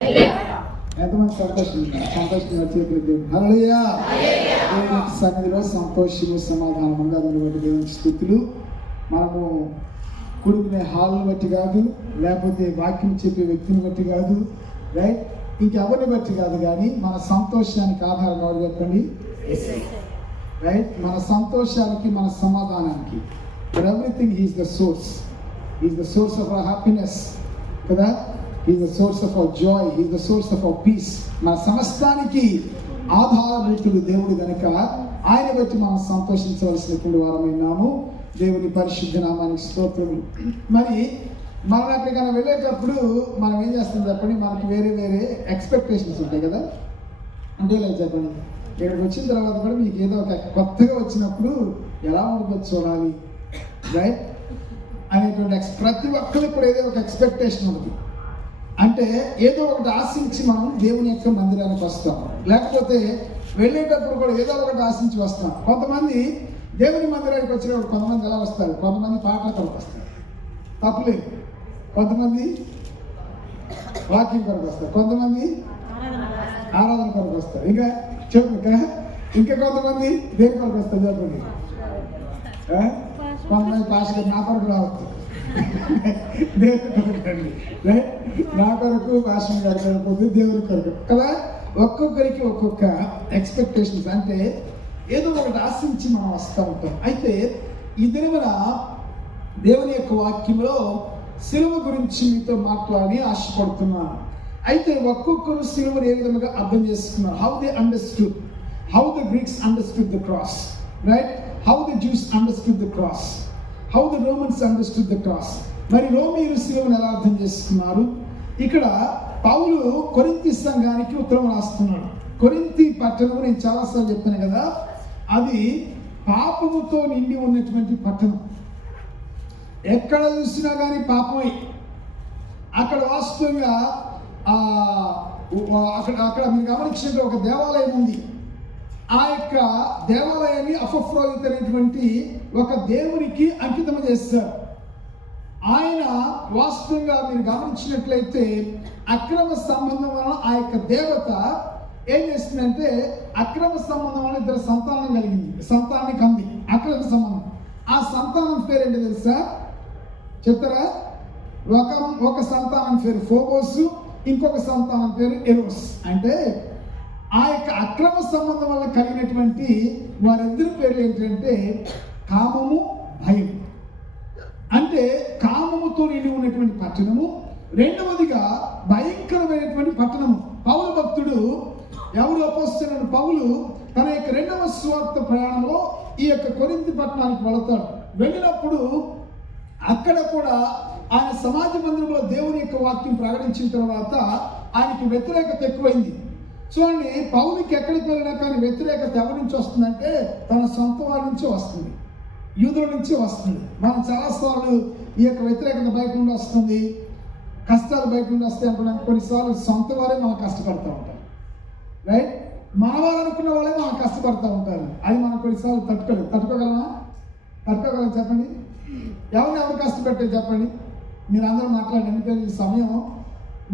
ఎంతమంది సంతోషంగా చేతులు హల్లెలూయా. దేవుని సన్నిధిలో సంతోషము సమాధానం ఉందా దాన్ని బట్టి దేవునికి స్తుతులు. మనము కూడుకునే హాల్ని బట్టి కాదు, లేకపోతే వాక్యం చెప్పే వ్యక్తిని బట్టి కాదు, రైట్, ఇంకెవరిని బట్టి కాదు, కానీ మన సంతోషానికి ఆధారం ఎవరు చెప్పండి? రైట్. మన సంతోషానికి, మన సమాధానానికి, for everything he's the source. He's the source of our happiness కదా. He's the source of our joy. He's the source of our peace. మన సమస్తానికి ఆధారభూతుడు దేవుడు కనుక ఆయన బట్టి మనం సంతోషించవలసినటువంటి వారమైనాము. దేవుని పరిశుద్ధ నామానికి స్తోత్రములు. మరి మనం ఎక్కడికైనా వెళ్ళేటప్పుడు మనం ఏం చేస్తాం చెప్పండి? మనకి వేరే వేరే ఎక్స్పెక్టేషన్స్ ఉంటాయి కదా. అంటే లేదు చెప్పండి, ఇక్కడికి వచ్చిన తర్వాత కూడా మీకు ఏదో ఒక కొత్తగా వచ్చినప్పుడు ఎలా ఉంటుందో చూడాలి, రైట్ అనేటువంటి ప్రతి ఒక్కరికి కూడా ఏదో ఒక ఎక్స్పెక్టేషన్ ఉంటుంది. అంటే ఏదో ఒకటి ఆశించి మనం దేవుని యొక్క మందిరానికి వస్తాం, లేకపోతే వెళ్ళేటప్పుడు కూడా ఏదో ఒకటి ఆశించి వస్తాం. కొంతమంది దేవుని మందిరానికి వచ్చినప్పుడు కొంతమంది ఎలా వస్తారు? కొంతమంది పాటల కొరకు వస్తారు, తప్పులేదు. కొంతమంది వాకింగ్ కొరకు వస్తారు, కొంతమంది ఆరాధన కొరకు వస్తారు, ఇంకా కొంతమంది దేని కొరకు వస్తారు చెప్పండి? కొంతమంది పాస్టర్ నా కొరకు రావచ్చు, దేవుని కొరకు అండి, నా కొరకు పాస్టర్ గారి కొరకు, దేవుని కొరకు కదా. ఒక్కొక్కరికి ఒక్కొక్క ఎక్స్పెక్టేషన్స్, అంటే ఏదో ఒకటి ఆశించి మనం వస్తూ ఉంటాం. అయితే ఈ దినమున దేవుని యొక్క వాక్యంలో సిలువ గురించి మీతో మాట్లాడి ఆశపడుతున్నాను. అయితే ఒక్కొక్కరు సిలువను ఏ విధంగా అర్థం చేసుకున్నారు? How they understood, how the Greeks understood the cross, right? How the juice understood the cross, how the Romans understood the cross. మరి రోమీయులు సిలువను ఎలా అర్థం చేసుకున్నారు? ఇక్కడ పౌలు కొరింథీ సంఘానికి ఉత్తరం రాస్తున్నాడు. కొరింథీ పట్టణం నేను చాలాసార్లు చెప్పాను కదా, అది పాపముతో నిండి ఉన్నటువంటి పట్టణం. ఎక్కడ చూసినా కానీ పాపమే. అక్కడ వాస్తవంగా అక్కడ మీరు గమనించినట్టు ఒక దేవాలయం ఉంది. ఆ యొక్క దేవాలయాన్ని అపఫ్రోదిత్ అనేటువంటి ఒక దేవునికి అంకితం చేస్తారు. ఆయన వాస్తవంగా మీరు గమనించినట్లయితే అక్రమ సంబంధం వలన ఆ యొక్క దేవత ఏం చేస్తుందంటే, అక్రమ సంబంధం వల్ల ఇద్దరు సంతానాన్ని కంది. అక్రమ సంబంధం. ఆ సంతానం పేరు ఏంటి తెలుసా? చెప్తారా? ఒక సంతానం పేరు ఫోబోసు, ఇంకొక సంతానం పేరు ఎరోస్. అంటే ఆ యొక్క అక్రమ సంబంధం వల్ల కలిగినటువంటి వారిద్దరి పేర్లు ఏంటంటే కామము, భయం. అంటే కామముతో నిండి ఉన్నటువంటి పట్టణము, రెండవదిగా భయంకరమైనటువంటి పట్టణము. పౌలు భక్తుడు, ఎవరు అపోస్తలుడైన పౌలు తన యొక్క రెండవ సువార్త ప్రయాణంలో ఈ యొక్క కొరింథీ పట్టణానికి వెళతాడు. వెళ్ళినప్పుడు అక్కడ కూడా ఆయన సమాజ మందిరంలో దేవుని యొక్క వాక్యం ప్రకటించిన తర్వాత ఆయనకి వ్యతిరేకత ఎక్కువైంది. చూడండి, పౌలుకి ఎక్కడికి వెళ్ళినా కానీ వ్యతిరేకత ఎవరి నుంచి వస్తుందంటే తన సొంత వారి నుంచి వస్తుంది, యూదుల నుంచి వస్తుంది. మనం చాలాసార్లు ఈ యొక్క వ్యతిరేకత బయట నుండి వస్తుంది, కష్టాలు బయట నుండి వస్తాయి అనుకున్నాం. కొన్నిసార్లు సొంత వారే మనం కష్టపడుతూ ఉంటారు, రైట్? మన వారు అనుకున్న వాళ్ళే మనం కష్టపడుతూ ఉంటారు. అది మనం కొన్నిసార్లు తట్టుకోగలమా చెప్పండి? ఎవరు కష్టపెట్టారు చెప్పండి? మీరు అందరూ మాట్లాడండి. ఈ సమయం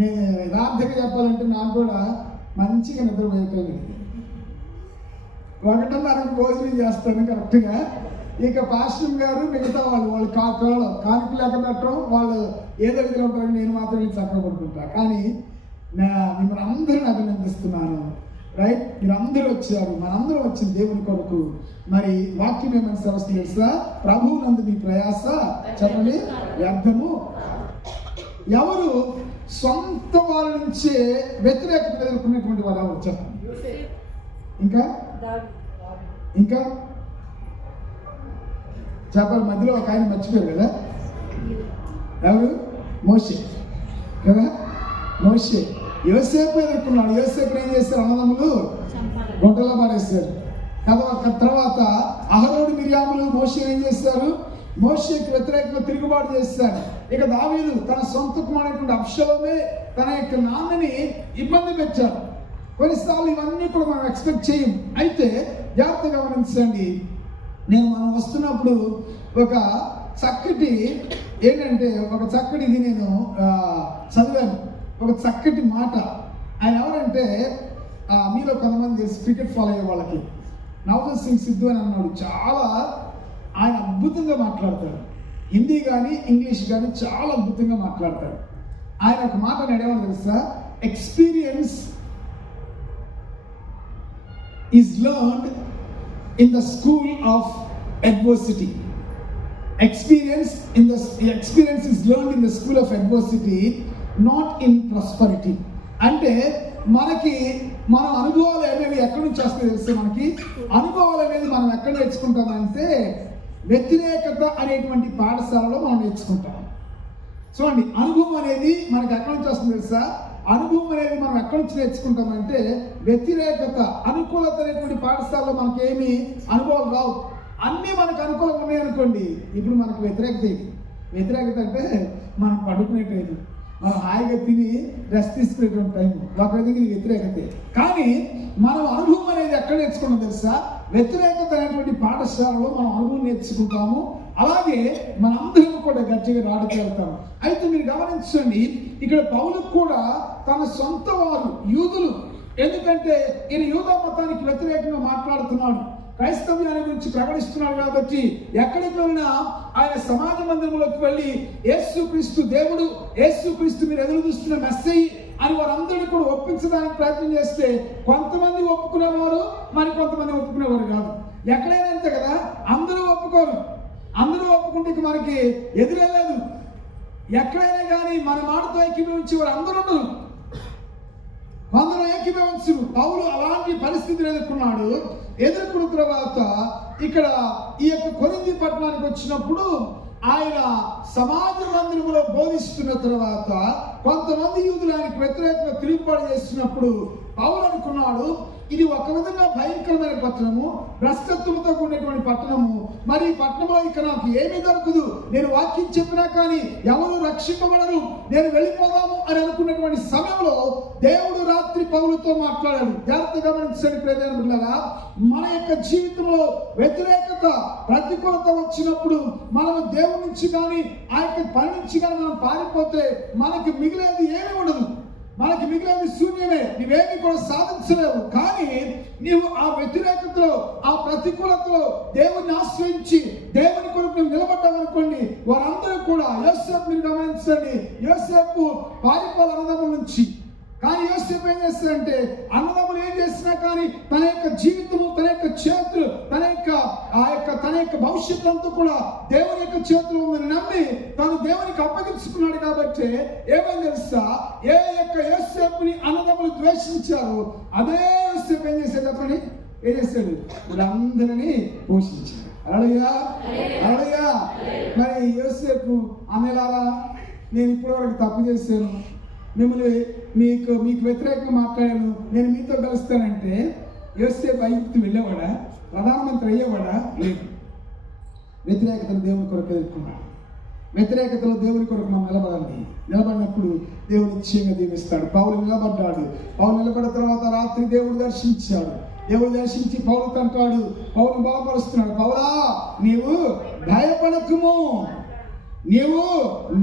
నేను యథార్థంగా చెప్పాలంటే నాకు కూడా మంచిగా నిద్రపోయిపోయింది. 1:30కి భోజనం చేస్తాను కరెక్ట్గా. ఇక పాస్టర్ గారు మిగతా వాళ్ళు కానుక లేక పెట్టడం, వాళ్ళు ఏదో విధంగా ఉంటారు, నేను మాత్రం చక్కగా పడుకుంటా. కానీ మిమ్మల్ని అందరిని అభినందిస్తున్నాను, రైట్? మీరు అందరూ వచ్చారు, మనందరం వచ్చింది దేవుని కొరకు. మరి వాక్యం ఏమని సెలవు తెలుసా? ప్రభువు నందు మీ ప్రయాస చెప్పండి వ్యర్థము. ఎవరు సొంత వారి నుంచే వ్యతిరేకత ఎదుర్కొనేటువంటి వారు ఎవరు చెప్పండి? ఇంకా చెప్పాలి. మధ్యలో ఒక ఆయన మర్చిపోయారు కదా, ఎవరు? మోషే కదా. మోషే యోసేపు ఎదుర్కొన్నాడు. యోసేపు ఏం చేస్తారు? అన్నదమ్ములు గుంటలో పడేస్తారు కదా. తర్వాత అహరోను, మిర్యాములు మోషే ఏం చేస్తారు? మోషేకి వ్యతిరేకంగా తిరుగుబాటు చేస్తారు. ఇక దావీదు తన సొంత కుమారుడైనటువంటి అబ్షలోమే తన యొక్క నాన్నని ఇబ్బంది పెట్టారు. కొన్నిసార్లు ఇవన్నీ కూడా మనం ఎక్స్పెక్ట్ చేయం. అయితే జాగ్రత్తగా గమనించండి. మనం వస్తున్నప్పుడు ఒక చక్కటి ఇది నేను చదివాను. ఒక చక్కటి మాట. ఆయన ఎవరంటే మీలో కొంతమంది తెలుసు, క్రికెట్ ఫాలో అయ్యే వాళ్ళకి నవజోత్ సింగ్ సిద్ధు అని అన్నాడు. చాలా ఆయన అద్భుతంగా మాట్లాడతాడు. హిందీ కానీ ఇంగ్లీష్ కానీ చాలా అద్భుతంగా మాట్లాడతాడు. ఆయన ఒక మాట అడేవాడు తెలుసా, experience is learned in the school of adversity. Experience is learned in the school of adversity, not in prosperity. అంటే మన అనుభవాలు అనేవి ఎక్కడి నుంచి వస్తాయి తెలుసు? మనకి అనుభవాలు అనేది మనం ఎక్కడ నేర్చుకుంటామంటే వ్యతిరేకత అనేటువంటి పాఠశాలలో మనం నేర్చుకుంటాం. చూడండి, అనుభవం అనేది మనకి ఎక్కడి నుంచి వస్తుంది తెలుసా? అనుభవం అనేది మనం ఎక్కడి నుంచి నేర్చుకుంటామంటే వ్యతిరేకత, అనుకూలత అనేటువంటి పాఠశాలలో మనకి ఏమి అనుభవాలు రావు. అన్నీ మనకు అనుకూలంగా ఉన్నాయి అనుకోండి, ఇప్పుడు మనకు వ్యతిరేకత అంటే మనం పడుకునే టైం, మనం హాయిగా తిని రెస్ట్ తీసుకునేటువంటి టైం, ఒక విధంగా వ్యతిరేకతే. కానీ మనం అనుభవం అనేది ఎక్కడ నేర్చుకున్నాం తెలుసా? వ్యతిరేకత అనేటువంటి పాఠశాలలో మనం అనుభవం నేర్చుకుంటాము. అలాగే మనందరం కూడా గట్టిగా రాడుకెళ్తాము. అయితే మీరు గమనించండి, ఇక్కడ పౌలుకు కూడా తన సొంత వారు యూదులు, ఎందుకంటే ఈయన యూదా మతానికి వ్యతిరేకంగా మాట్లాడుతున్నాడు, క్రైస్తవ్యాన్ని గురించి ప్రకటిస్తున్నాడు. కాబట్టి ఎక్కడికి వెళ్ళినా ఆయన సమాజ మందిరంలోకి వెళ్ళి యేసుక్రీస్తు దేవుడు, యేసుక్రీస్తు మీరు ఎదురు చూస్తున్న మెస్సయ్య అని వారందరినీ కూడా ఒప్పించడానికి ప్రయత్నం చేస్తే కొంతమంది ఒప్పుకునేవారు, మరి కొంతమంది ఒప్పుకునేవారు కాదు. ఎక్కడైనా అంతే కదా, అందరూ ఒప్పుకోరు. అందరూ ఒప్పుకుంటే మనకి ఎదురెళ్ళదు. ఎక్కడైనా కానీ మన మాటతో ఏకీభవించి వారు అందరూ ఉండరు, కొందరు ఏకీభవించరు. పౌలు అలాంటి పరిస్థితిని ఎదుర్కొన్నాడు. ఎదుర్కొన్న తర్వాత ఇక్కడ ఈ యొక్క కొరింథీ పట్టణానికి వచ్చినప్పుడు ఆయన సమాజ మందిరంలో బోధిస్తున్న తర్వాత కొంతమంది యూదులు ఆయనకు వ్యతిరేకంగా తిరుగుబాటు చేస్తున్నప్పుడు పౌలు అనుకున్నాడు, ఇది ఒక విధంగా భయంకరమైన పట్టణము, భ్రష్టత్వంతో కూడినటువంటి పట్టణము. మరి ఈ పట్టణంలో ఇక నాకు ఏమీ దొరకదు, నేను వాక్యం చెప్పినా కానీ ఎవరు రక్షింపబడరు, నేను వెళ్ళిపోదాము అని అనుకున్నటువంటి సమయంలో దేవుడు రాత్రి పౌలుతో మాట్లాడాడు. జాగ్రత్తగా గమనించండి ప్రియమైన, మన యొక్క జీవితంలో వ్యతిరేకత, ప్రతికూలత వచ్చినప్పుడు మనం దేవుడి నుంచి కానీ ఆ యొక్క పని నుంచి కానీ మనం పారిపోతే మనకి మిగిలేది ఏమీ ఉండదు, మనకి మిగిలేది శూన్యమే. నువ్వేమి కూడా సాధించలేవు. కానీ నీవు ఆ వ్యతిరేకతలో, ఆ ప్రతికూలతలో దేవుని ఆశ్రయించి దేవుని కొరకు నిలబడ్డామనుకోండి, వారందరూ కూడా యోసేపు, మీరు గమనించండి, యోసేపు పారిపోవాలి అన్నదమ్ముల నుంచి. కానీ యోసేపు ఏం చేస్తాడంటే అన్నదమ్ములు ఏం చేసినా కానీ తన యొక్క జీవితము, తన యొక్క చేతులు, తన యొక్క భవిష్యత్తు అంతా కూడా దేవుని యొక్క చేతులు ఉందని నమ్మి తను దేవునికి అప్పగించుకున్నాడు. కాబట్టి ఏమని తెలుసా, ఏ యొక్క యోసేపుని అన్నదమ్ములు ద్వేషించారు, అదే యోసేపు ఏం చేశాడు చెప్పండి? ఏం చేశాడు? వీళ్ళందరినీ పోషించాడు. హల్లెలూయా. మరి యోసేపు అనేలాగా నేను ఇప్పటివరకు తప్పు చేశాను, మిమ్మల్ని మీకు వ్యతిరేకంగా మాట్లాడాను, నేను మీతో కలుస్తానంటే యోసేపు ఐగుప్తు వెళ్ళేవాడా? ప్రధానమంత్రి అయ్యేవాడా? లేదు. వ్యతిరేకతను దేవుని కొరకు ఎదుర్కొన్నాడు. వ్యతిరేకతలో దేవుని కొరకు మనం నిలబడాలి. నిలబడినప్పుడు దేవుడు నిశ్చయంగా దీవిస్తాడు. పౌలు నిలబడ్డాడు. పౌలు నిలబడిన తర్వాత రాత్రి దేవుడు దర్శించాడు. దేవుడు దర్శించి పౌలుతో అంటాడు, పౌలు బలపరుస్తున్నాడు, పౌలా నీవు భయపడకుము, నీవు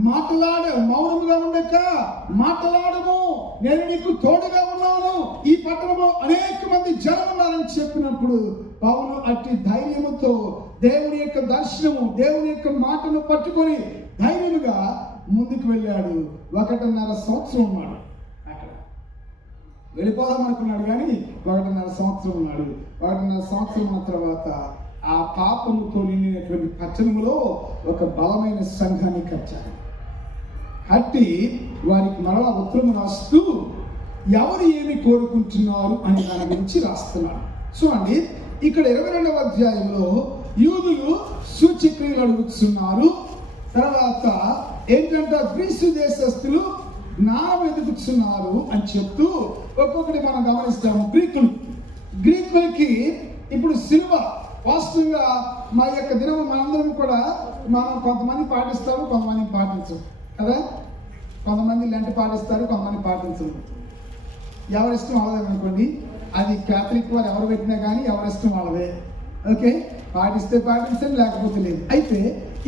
మౌనముగా ఉండక మాట్లాడము, నేను నీకు తోడుగా ఉన్నాను, ఈ పట్టణంలో అనేక మంది జనం ఉన్నారని చెప్పినప్పుడు పౌలు అట్టి ధైర్యముతో దేవుని యొక్క దర్శనము, దేవుని యొక్క మాటను పట్టుకొని ధైర్యముగా ముందుకు వెళ్ళాడు. 1.5 సంవత్సరం ఉన్నాడు అక్కడ. వెళ్ళిపోదాం అనుకున్నాడు కానీ 1.5 సంవత్సరం ఉన్నాడు. 1.5 సంవత్సరం ఉన్న తర్వాత ఆ పాపముతో నిండినటువంటి పట్టణంలో ఒక బలమైన సంఘాన్ని కట్టి వారికి మరలా ఉత్తరం రాస్తూ ఎవరు ఏమి కోరుకుంటున్నారు అని దాని గురించి రాస్తున్నారు. చూడండి, ఇక్కడ 22వ అధ్యాయంలో యూదులు సూచక్రియలు అడుగుతున్నారు. తర్వాత ఏంటంటే గ్రీసు దేశస్తులు జ్ఞానం ఎదుగుతున్నారు అని చెప్తూ ఒక్కొక్కటి మనం గమనిస్తాము. గ్రీకులకి ఇప్పుడు సిలువ వాస్తవంగా మా యొక్క దినము మనందరం కూడా మనం కొంతమంది పాటిస్తారు, కొంతమంది పాటించరు కదా. కొంతమంది లెంట పాటిస్తారు, కొంతమంది పాటించరు. ఎవరిష్టం వాళ్ళదే అనుకోండి. అది క్యాథలిక్ వారు ఎవరు పెట్టినా కానీ ఎవరిష్టం వాళ్ళదే. ఓకే, పాటిస్తే పాటించండి, లేకపోతే లేదు. అయితే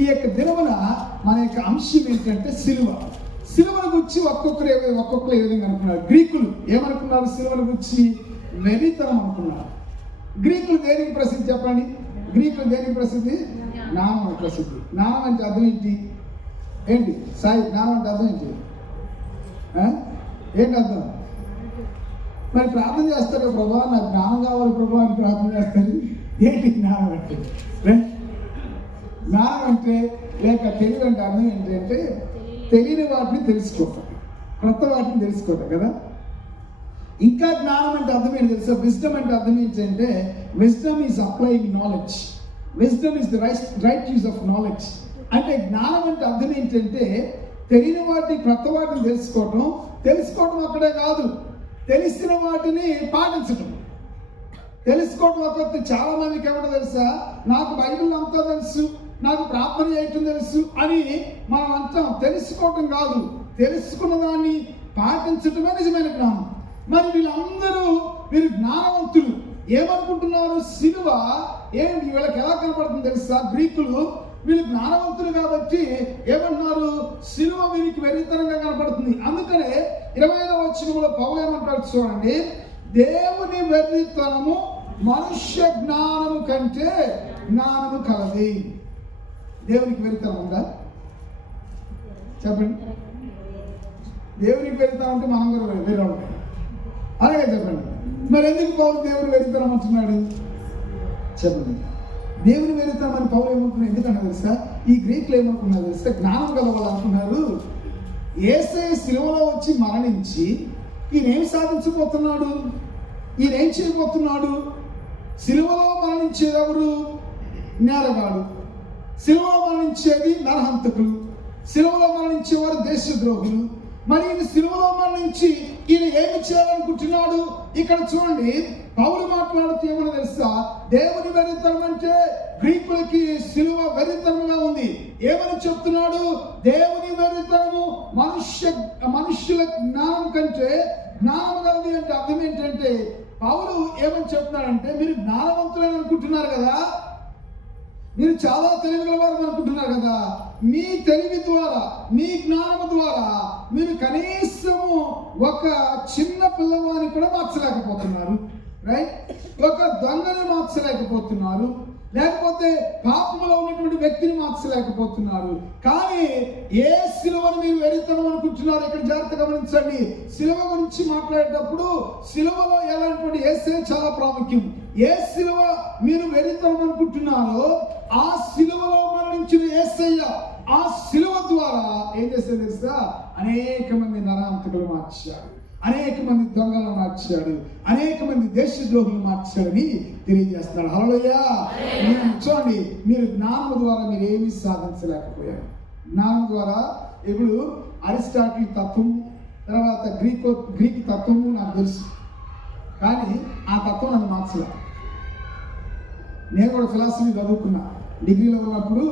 ఈ యొక్క దినమున మన యొక్క అంశం ఏంటంటే సిలువ. సిలువను గురించి ఒక్కొక్కరు ఏ విధంగా అనుకున్నారు. గ్రీకులు ఏమనుకున్నారు? సిలువను గురించి వెర్రితనం అనుకున్నారు. గ్రీకులు దేనికి ప్రసిద్ధి చెప్పండి? గ్రీకులు దేనికి ప్రసిద్ధి? జ్ఞానం ప్రసిద్ధి. జ్ఞానం అంటే అర్థం ఏంటి సాయి? జ్ఞానం అంటే అర్థం ఏంటి? ఏంటి అర్థం? మరి ప్రార్థన చేస్తారు, ప్రభా నాకు జ్ఞానం కావాలి ప్రభా అని ప్రార్థన చేస్తారు. ఏంటి జ్ఞానం అంటే? జ్ఞానం అంటే లేక తెలివి అంటే అర్థం ఏంటంటే తెలియని వాటిని తెలుసుకోవటం, కొత్త వాటిని తెలుసుకోవటం కదా. ఇంకా జ్ఞానం అంటే అర్థం ఏంటి తెలుసా? విజ్డమ్ అంటే అర్థం ఏంటంటే wisdom is applying knowledge. Wisdom is the right use of knowledge. అంటే జ్ఞానం అంటే అర్థం ఏంటంటే తెలియని వాటిని, కొత్త వాటిని తెలుసుకోవటం అక్కడే కాదు, తెలిసిన వాటిని పాటించటం. తెలుసుకోవటం ఒక చాలా మందికి ఏమన్నా తెలుసా? నాకు బైబిల్ అంతా తెలుసు, నాకు ప్రార్థన చేయటం తెలుసు అని మనం అంటాం. తెలుసుకోవటం కాదు, తెలుసుకున్న దాన్ని పాటించటమే నిజమైన జ్ఞానం. మరి వీరు జ్ఞానవంతులు. ఏమనుకుంటున్నారు? సిలువ ఏంటి వీళ్ళకి ఎలా కనపడుతుంది తెలుసా? గ్రీకులు వీళ్ళు జ్ఞానవంతులు కాబట్టి ఏమన్నారు? సిలువ వీరికి వెర్రితనంగా కనపడుతుంది. అందుకనే 25వ వచనంలో పౌలు ఏమంటాడు చూడండి, దేవుని వెర్రితనము మనుష్య జ్ఞానము కంటే జ్ఞానము కలది. దేవునికి వెర్రితనం ఉందా? చెప్పండి. దేవునికి వెర్రితనం అంటే మనం కూడా వేరే ఉంటాం, అలాగే చెప్పండి. మరి ఎందుకు పౌలు దేవుని వెర్రితనం అంటున్నాడు? చెప్పండి. దేవుని వెర్రితనం అని పౌలు ఏమనుకున్నాడు? ఎందుకన్నా తెలుసా? ఈ గ్రీకులు ఏమనుకున్నారు తెలుసా? జ్ఞానం గల వాళ్ళు అనుకున్నారు, యేసయ్య సిలువలో వచ్చి మరణించి ఈయనేం సాధించబోతున్నాడు, ఈయనేం చేయబోతున్నాడు? సిలువలో మరణించేది ఎవరు? నేరగాడు. సిలువలో మరణించేది నరహంతకులు. సిలువలో మరణించేవారు దేశద్రోహులు. మరి ఈయన సిలువలో మరణించి ఈయన ఏమి చేయాలనుకుంటున్నాడు? ఇక్కడ చూడండి, పౌలు మాట్లాడుతూ ఏమని తెలుసా? దేవుని వెర్రితనం అంటే గ్రీకులకి సిలువ వెర్రితనంగా ఉంది. ఏమని చెప్తున్నాడు? దేవుని వెర్రితనము మనుష్యుల జ్ఞానం కంటే జ్ఞానం కలది. అంటే అర్థం ఏంటంటే పౌలు ఏమని చెప్తున్నాడంటే, మీరు జ్ఞానవంతులని అనుకుంటున్నారు కదా, మీరు చాలా తెలివిగలవారు అనుకుంటున్నారు కదా, మీ తెలివి ద్వారా, మీ జ్ఞానము ద్వారా మీరు కనీసము ఒక చిన్న పిల్లవాడిని కూడా మార్చలేకపోతున్నారు. రైట్? ఒక దొంగని మార్చలేకపోతున్నారు, లేకపోతే పాపంలో ఉన్నటువంటి వ్యక్తిని మార్చలేకపోతున్నారు. కానీ ఏ సిలువను మీరు వెర్రితనం అనుకుంటున్నారు? ఇక్కడ జాగ్రత్త గమనించండి. సిలువ గురించి మాట్లాడేటప్పుడు సిలువలో ఎలాంటి యేసే చాలా ప్రాముఖ్యం. ఏ సిలువ మీరు వెర్రితనం అనుకుంటున్నారో ఆ సిలువలో మరణించిన యేసయ్య ఆ సిలువ ద్వారా ఏం చేశాడు తెలుసా? అనేక మంది నరహంతకులు మార్చాడు, అనేక మంది దొంగలను మార్చాడు, అనేక మంది దేశద్రోహులు మార్చాడని తెలియజేస్తున్నాడు. హల్లెలూయా. చూడండి, మీరు జ్ఞానం ద్వారా మీరు ఏమీ సాధించలేకపోయారు. జ్ఞానం ద్వారా ఇప్పుడు అరిస్టాటిల్ తత్వం, తర్వాత గ్రీక్ తత్వము నాకు తెలుసు, కానీ ఆ తత్వం నన్ను మార్చలే. నేను కూడా ఫిలాసఫీ చదువుకున్నా. డిగ్రీలో ఉన్నప్పుడు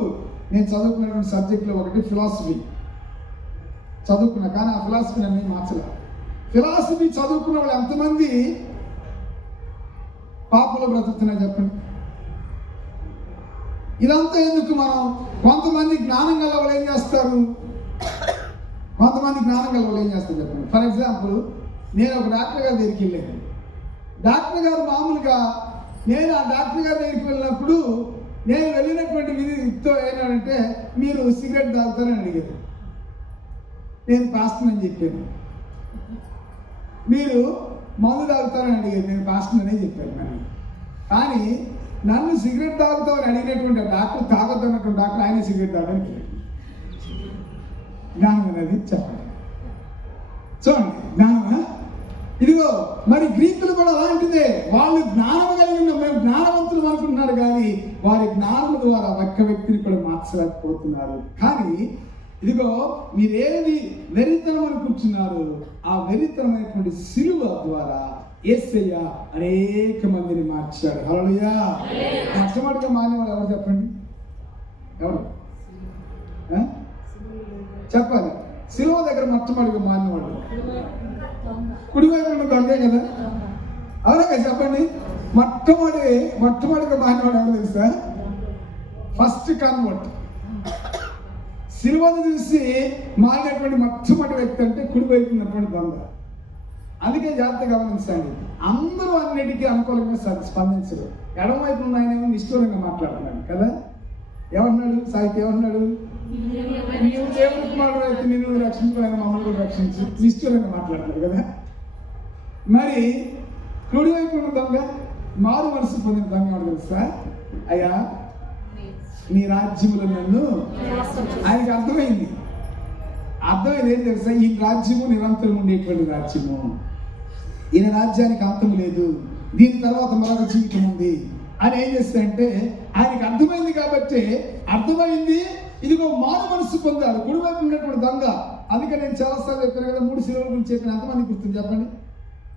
నేను చదువుకున్నటువంటి సబ్జెక్ట్లో ఒకటి ఫిలాసఫీ చదువుకున్నా, కానీ ఆ ఫిలాసఫీ నన్ను మార్చలే. ఫిలాసఫీ చదువుకున్న వాళ్ళు ఎంతమంది పాపంలో బ్రతుకుతున్నా చెప్పండి? ఇదంతా ఎందుకు? మనం కొంతమంది జ్ఞానం గల వాళ్ళు ఏం చేస్తారు? చెప్పండి. ఫర్ ఎగ్జాంపుల్, నేను ఒక డాక్టర్ గారి దగ్గరికి వెళ్ళాను. డాక్టర్ గారు మామూలుగా నేను ఆ డాక్టర్ గారి దగ్గరికి వెళ్ళినప్పుడు నేను వెళ్ళినటువంటి విధితో ఏమంటే, మీరు సిగరెట్ తాగుతారని అడిగారు. నేను పాస్టర్ని చెప్పాను. మీరు మందు తాగుతారని అడిగారు. నేను పాస్టర్ని చెప్పాను. కానీ నన్ను సిగరెట్ తాగుతామని అడిగినటువంటి డాక్టర్, తాగొద్దన్నటువంటి డాక్టర్ ఆయన సిగరెట్ తాగడానికి జ్ఞానం అనేది చెప్పండి. చూడండి, జ్ఞానమా? ఇదిగో మరి గ్రీకులు కూడా అలాంటిదే. వాళ్ళు జ్ఞానం కలిగి ఉన్న, మేము జ్ఞానవంతులు అనుకుంటున్నారు, కానీ వారి జ్ఞానం ద్వారా ఒక్క వ్యక్తిని కూడా మార్చలేకపోతున్నారు. కానీ ఇదిగో మీరేది వెర్రితనం అనుకుంటున్నారు, ఆ వెర్రితనమైనటువంటి సిలువ ద్వారా యేసయ్య అనేక మందిని మార్చాడు. హల్లెలూయా. మొట్టమొదటిగా మానేవాళ్ళు ఎవరు చెప్పండి? ఎవరు చెప్పాలి? సిలువ దగ్గర మొట్టమొదటిగా మానేవాళ్ళు కుడివైపు ఉన్న దొంగే కదా, అవునా? చెప్పండి. మొట్టమొదటిగా మానేవాడు ఎవరు తెలుసా? First convert. సిలువను చూసి మారినటువంటి మొట్టమొదటి వ్యక్తి అంటే కుడివైపు ఉన్నటువంటి దొంగ. అందుకే జాగ్రత్త గమనించండి, అందరూ అన్నిటికీ అనుకూలంగా స్పందించరు. ఎడమవైపు ఉన్న ఆయన నిష్ఠూరంగా మాట్లాడుతున్నాడు కదా. ఏమన్నాడు సాయికి? ఏమన్నాడు? నీవు దేవుని కుమారుడు అయితే నిన్ను రక్షించుకోలేని మమ్మల్ని కూడా రక్షించు. నిష్ఠూరంగా మాట్లాడతాడు కదా. మరి కుడివైపు ఉన్న దొంగ, మారు మనసు పొందిన దొంగ ఏమన్నా తెలుసా? అయ్యా నీ రాజ్యములో నన్ను, ఆయనకి అర్థమైంది ఏం తెలుసా? ఈ రాజ్యము నిరంతరం ఉండేటువంటి రాజ్యము, ఈయన రాజ్యానికి అంతం లేదు, దీని తర్వాత మరొక జీవితం ఉంది అని ఏం చేస్తాడంటే ఆయనకి అర్థమైంది. కాబట్టి అర్థమైంది, ఇదిగో మారు మనసు పొందాడు కుడివైపు ఉన్నటువంటి దొంగ. అందుకే నేను చాలాసార్లు చెప్పాను కదా, 3 శిలువల గురించి చెప్పిన ఎంతమంది గుర్తుంది చెప్పండి?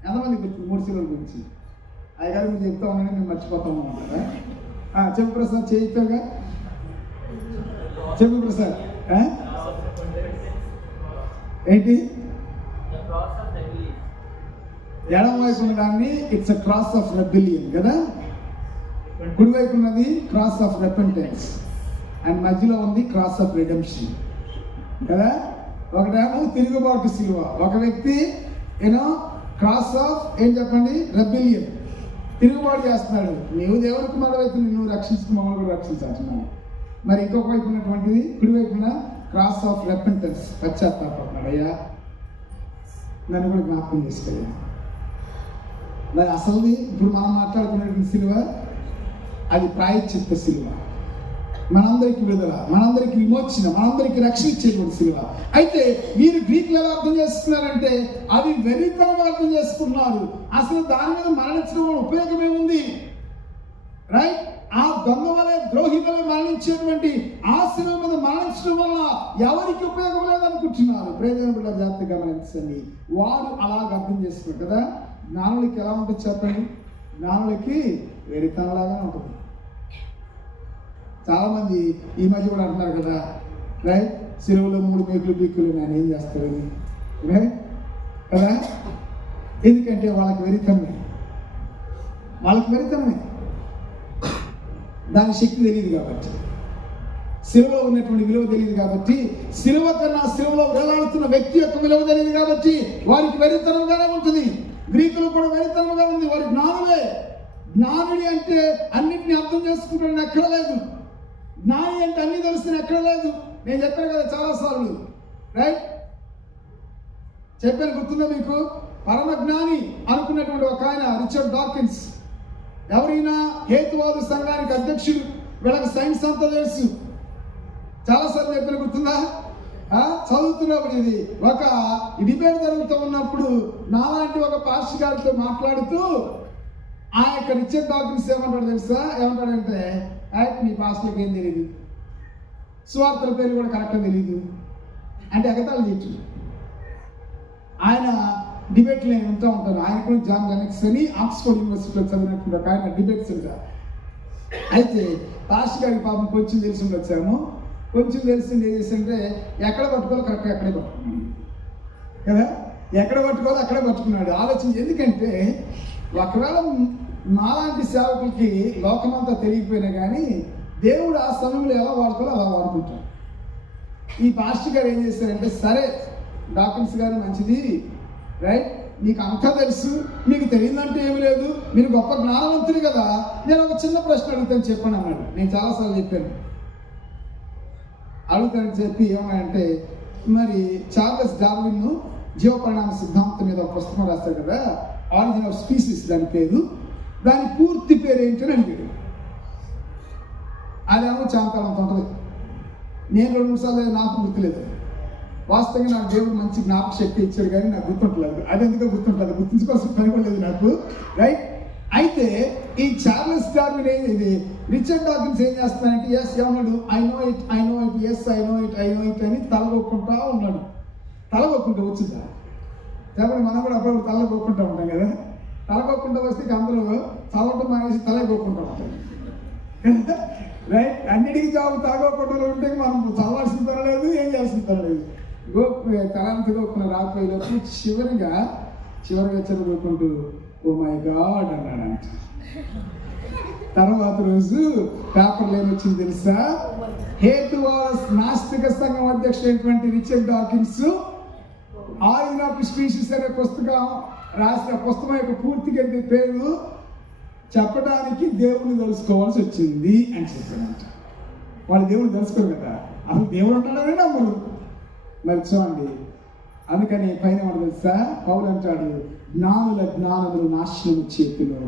ఎంతమంది గుర్తుంది 3 శిలువల గురించి? అయ్యగారు మీరు చెప్తా ఉన్నాను, మేము మర్చిపోతాము అంటారా? చెప్పు ప్రసాద్, చేయితోగా చెప్పు ప్రసాద్. ఏంటి? ఎడమ వైపు ఉన్నదాన్ని it's a cross of rebellion కదా, కుడివైపు ఉన్నది క్రాస్ ఆఫ్ రెపెంటెన్స్, అండ్ మధ్యలో ఉంది క్రాస్ ఆఫ్ రిడెంప్షన్ కదా. ఒకటేమో తిరుగుబాటు శిలువ, ఒక వ్యక్తి క్రాస్ ఆఫ్ ఏం చెప్పండి, రెబెలియన్, తిరుగుబాటు చేస్తున్నాడు. నీవు దేవుని కుమారుడు అయితే నిన్ను రక్షించుకు మమ్మల్ని కూడా రక్షించాల్సిన. మరి ఇంకొక వైపు ఉన్నటువంటిది కుడివైపున క్రాస్ ఆఫ్ రెపెంటెన్స్, పశ్చాత్తాపడుతున్నాడు. అయ్యా నన్ను కూడా జ్ఞాపకం చేసుకోవాలి. మరి అసలుది ఇప్పుడు మనం మాట్లాడుకునేటువంటి సిలువ అది ప్రాయశ్చిత్త సిలువ, మనందరికి విడుదల, మనందరికి విమోచన, మనందరికి రక్షణ ఇచ్చేటువంటి సిలువ. అయితే మీరు గ్రీకులు ఎలా అర్థం చేసుకున్నారంటే అది వెరితనంగా అర్థం చేసుకున్నారు. అసలు దాని మీద మరణించడం వల్ల ఉపయోగం ఏముంది? రైట్? ఆ దొంగ వలె, ద్రోహి వలె మరణించేటువంటి ఆ శిలువ మీద మరణించడం వల్ల ఎవరికి ఉపయోగం లేదనుకుంటున్నారు. ప్రయోజనం కూడా జాగ్రత్తగా గమనించండి. వారు అలాగ అర్థం చేసుకున్నారు కదా. జ్ఞానులకి ఎలా ఉంటుంది చెప్పండి? జ్ఞానులకి వెరితనంలాగా ఉంటుంది. చాలా మంది ఈ మధ్య కూడా అంటున్నారు కదా, రైట్, సిలువలో 3 మేకులు బిక్కులు నేను ఏం చేస్తారని, రైట్ కదా. ఎందుకంటే వాళ్ళకి వెరితనమే, దాని శక్తి తెలియదు కాబట్టి, సిలువలో ఉన్నటువంటి విలువ తెలియదు కాబట్టి, సిలువ కన్నా సిలువలో వేలాడుతున్న వ్యక్తి యొక్క విలువ తెలియదు కాబట్టి వారికి వెరితనంగానే ఉంటుంది. గ్రీకులు కూడా వెరితనంగా ఉంది. వారి జ్ఞానులే. జ్ఞానుడి అంటే అన్నింటినీ అర్థం చేసుకుంటాడని ఎక్కడ లేదు. జ్ఞాని అంటే అన్ని తెలుస్తుంది ఎక్కడ లేదు. నేను చెప్పాను కదా చాలాసార్లు, రైట్? చెప్పాను, గుర్తుందా మీకు? పరమ జ్ఞాని అనుకున్నటువంటి ఒక ఆయన రిచర్డ్ డాకిన్స్. ఎవరైనా హేతువాద సంఘానికి అధ్యక్షుడు. వీళ్ళకి సైన్స్ అంతా తెలుసు. చాలాసార్లు చెప్పిన గుర్తుందా? చదువుతున్నప్పుడు ఇది ఒక డిబేట్ జరుగుతూ ఉన్నప్పుడు నాలాంటి ఒక పాస్టర్ గారితో మాట్లాడుతూ ఆ యొక్క రిచర్డ్ డాకిన్స్ ఏమంటాడు తెలుసా? ఏమంటాడంటే, మీ పాస్టర్కి ఏం తెలియదు, సువార్తల పేరు కూడా కరెక్ట్గా తెలియదు అంటే ఎగతాళి చేయొచ్చు. ఆయన డిబేట్లు నేను వింటూ ఉంటాను. ఆయన కూడా జాన్ లెనెక్స్ అని ఆక్స్ఫర్డ్ యూనివర్సిటీలో చదివినటువంటి ఒక ఆయన డిబేట్స్ ఉంటారు. అయితే పాస్టర్ గారికి పాపం కొంచెం తెలిసి ఉండొచ్చాము. కొంచెం తెలిసింది ఏం చేసింటే ఎక్కడ పట్టుకోవాలో కరెక్ట్గా అక్కడే పట్టుకున్నాడు కదా. ఎక్కడ పట్టుకోవాలో అక్కడే పట్టుకున్నాడు. ఆలోచన. ఎందుకంటే ఒకవేళ మాలాంటి సేవకులకి లోకమంతా తెలియకపోయినా కానీ దేవుడు ఆ సమయంలో ఎలా వాడుకోవాలో అలా వాడుకుంటాడు. ఈ పాస్టర్ గారు ఏం చేశారంటే, సరే డాక్టర్స్ గారు మంచిది, రైట్, మీకు అంతా తెలుసు, మీకు తెలియదంటే ఏమి లేదు, మీరు గొప్ప జ్ఞానవంతులు కదా, నేను ఒక చిన్న ప్రశ్న అడుగుతాను చెప్పండి అన్నాడు. నేను చాలాసార్లు చెప్పాను, అడుగుతానని చెప్పి ఏమంటే, మరి చార్లెస్ డార్విన్ జీవపరిణామ సిద్ధాంతం మీద ఒక పుస్తకం రాస్తాడు కదా, ఆరిజిన్ ఆఫ్ స్పీసీస్ దాని పేరు. దాని పూర్తి పేరు ఏంటని అడిగాడు. అదేమో చాంతాలంత ఉంటుంది. నేను 2-3 సార్లు నాకు గుర్తులేదు. వాస్తవంగా నాకు దేవుడు మంచి జ్ఞాపక శక్తి ఇచ్చాడు కానీ నాకు గుర్తుంటలేదు. అది ఎందుకో గుర్తుంటుంది, గుర్తుంచుకోవాల్సిన పని కూడా లేదు నాకు, రైట్? అయితే ఈ చార్లెస్ డార్విన్ ఇది రిచర్డ్ డాకిన్స్ ఏం చేస్తానంటే, ఎస్ ఏమన్నాడు, I know it yes I know it అని తలగొక్కుంటా ఉన్నాడు. తలగొక్కుంటూ వచ్చిందా చెప్పండి? మనం కూడా అప్పుడప్పుడు తలగొక్కుంటూ ఉంటాం కదా. తలగొక్కుంటూ వస్తే అందరూ చదవటం మానేసి తలగొక్కుంటూ ఉంటాం, రైట్? అన్నిటికీ జాబు తలగొక్కుంటూ ఉంటే మనం చదవాల్సిన పని లేదు, ఏం చేయాల్సిన పని లేదు. తలంత గొప్పన రాకపోయేటప్పుడు చివరిగా చదువుకుంటూ ఓ మై గాడ్ అన్నాడంట. తర్వాత రోజు పేపర్లో ఏమొచ్చింది తెలుసా? హేతువాద నాస్తిక సంఘం అధ్యక్షుడైనటువంటి Richard Dawkins oil of species అనే పుస్తకం రాసిన పుస్తకం యొక్క పూర్తిగా పేరు చెప్పడానికి దేవుని తెలుసుకోవాల్సి వచ్చింది అని చెప్పానంట. వాళ్ళు దేవుని తెలుసుకోరు కదా, అసలు దేవుడు ఉంటాడని నమ్మరు. మరి చూడండి, అందుకని పైన ఏమన్నా తెలుసా, పౌలు అంటాడు, జ్ఞానుల జ్ఞానములు నాశనము చేతులు,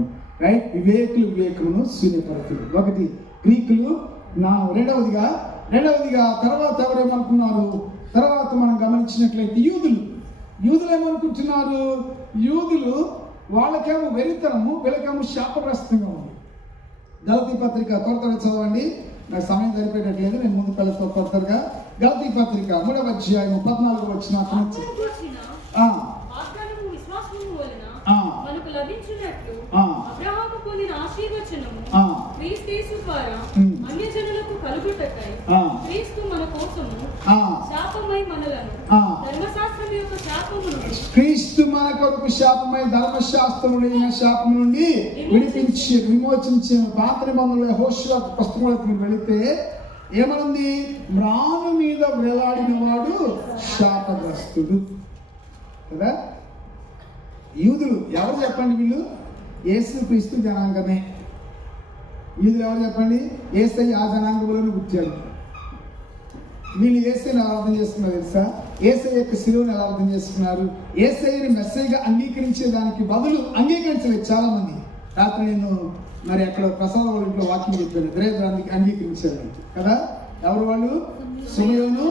రైట్, వివేకులు వివేకమును శూన్యపరుతులు. ఒకటి గ్రీకులు జ్ఞానం. రెండవదిగా తర్వాత ఎవరేమనుకున్నారు, తర్వాత మనం గమనించినట్లయితే యూదులు ఏమనుకుంటున్నారు, యూదులు వాళ్ళకేమో వెరితనము, వీళ్ళకేమో శాపగ్రస్తంగా ఉంది. గలతీ పత్రిక త్వరగా చదవండి, నాకు సమయం సరిపోయేటట్లేదు, నేను ముందు పిల్లలతో త్వరగా. గలతీ పత్రిక 3వ అధ్యాయం 14వ వచనం. క్రీస్తు మన కొరకు శాపమై ధర్మశాస్త్రముడైన శాపం నుండి విమోచించిన పాత నిబంధనలో యెహోషువ పుస్తకంలోకి మీరు వెళితే ఏమనుంది, మ్రాను మీద వేలాడిన వాడు శాపగ్రస్తుడు కదా. యూదులు ఎవరు చెప్పండి, వీళ్ళు యేసుక్రీస్తు జనాంగమే. యూదులు ఎవరు చెప్పండి, యేసయ్య ఆ జనాంగంలోనే పుట్టాడు. వీళ్ళు యేసయ్యని ఎలా అర్థం చేసుకున్నారు తెలుసా, యేసయ్య యొక్క శిలువను ఎలా అర్థం చేసుకున్నారు, యేసయ్యని మెస్సయ్యగా అంగీకరించేదానికి బదులు అంగీకరించలేదు చాలా మంది. రాత్రి నేను మరి అక్కడ ప్రసాద వాళ్ళ ఇంట్లో వాక్యం చెప్పాను, ద్రైదానికి అంగీకరించారు కదా. ఎవరు వాళ్ళు, సుమయోను